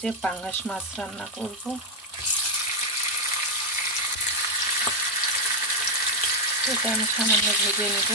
যে পাঙ্গাস মাছ রান্না করব। এটা আমি সামান্য ভেজে নেব।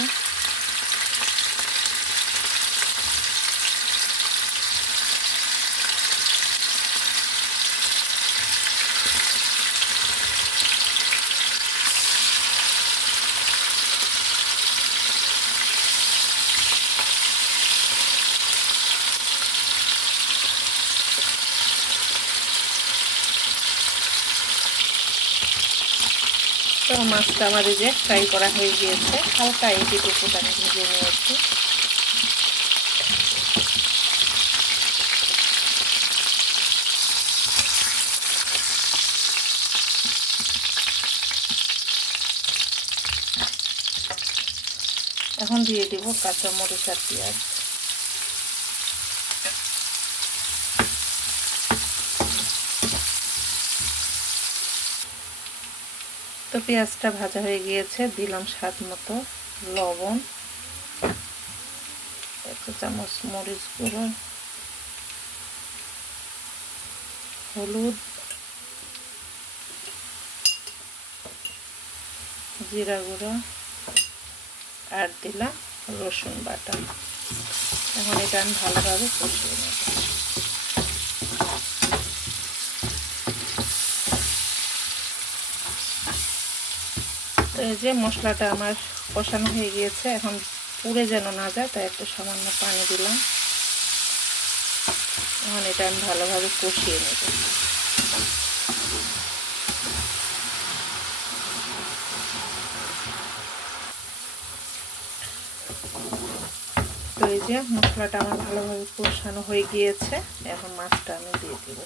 তো মাছটা এই যে ফ্রাই করা হয়ে গিয়েছে। হালকা এইটুকু আমি ভেজে নিয়েছি। এখন দিয়ে দিব কাঁচা মরিচ আর পেঁয়াজ। তো পেঁয়াজটা ভাজা হয়ে গিয়েছে, দিলাম স্বাদ মতো লবণ, এক চামচ মরিচ গুঁড়ো, হলুদ, জিরা গুঁড়ো, আর দিলাম রসুন বাটা। এখন এটা আমি ভালোভাবে কষিয়ে নেব। তো এই যে মশলাটা আমার কষানো হয়ে গিয়েছে, এখন পুড়ে যেন না যায়, তাই একটু সামান্য পানি দিলাম। এখন এটা আমি ভালোভাবে কষিয়ে নেব। তো এই যে মশলাটা আমার ভালোভাবে কষানো হয়ে গিয়েছে, এখন মাছটা আমি দিয়ে দেবো।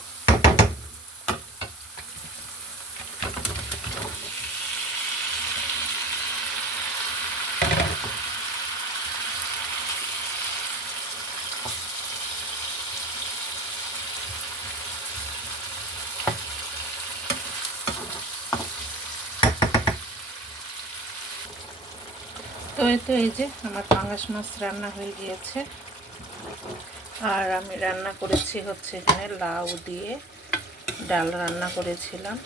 তো এই তো এই যে আমার পাঙ্গাস মাছ রান্না হয়ে গিয়েছে। আর আমি রান্না করেছি হচ্ছে এখানে লাউ দিয়ে ডাল রান্না করেছিলাম,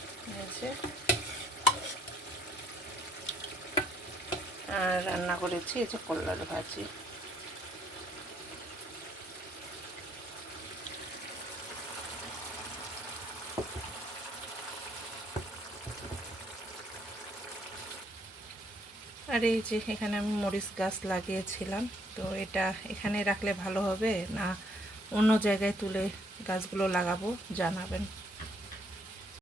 এই যে। আর রান্না করেছি এই যে কল্লার ভাজি। আর এই যে এখানে আমি মরিচ গাছ লাগিয়েছিলাম, তো এটা এখানে রাখলে ভালো হবে। না, অন্য জায়গায় তুলে গাছগুলো লাগাবো, জানাবেন।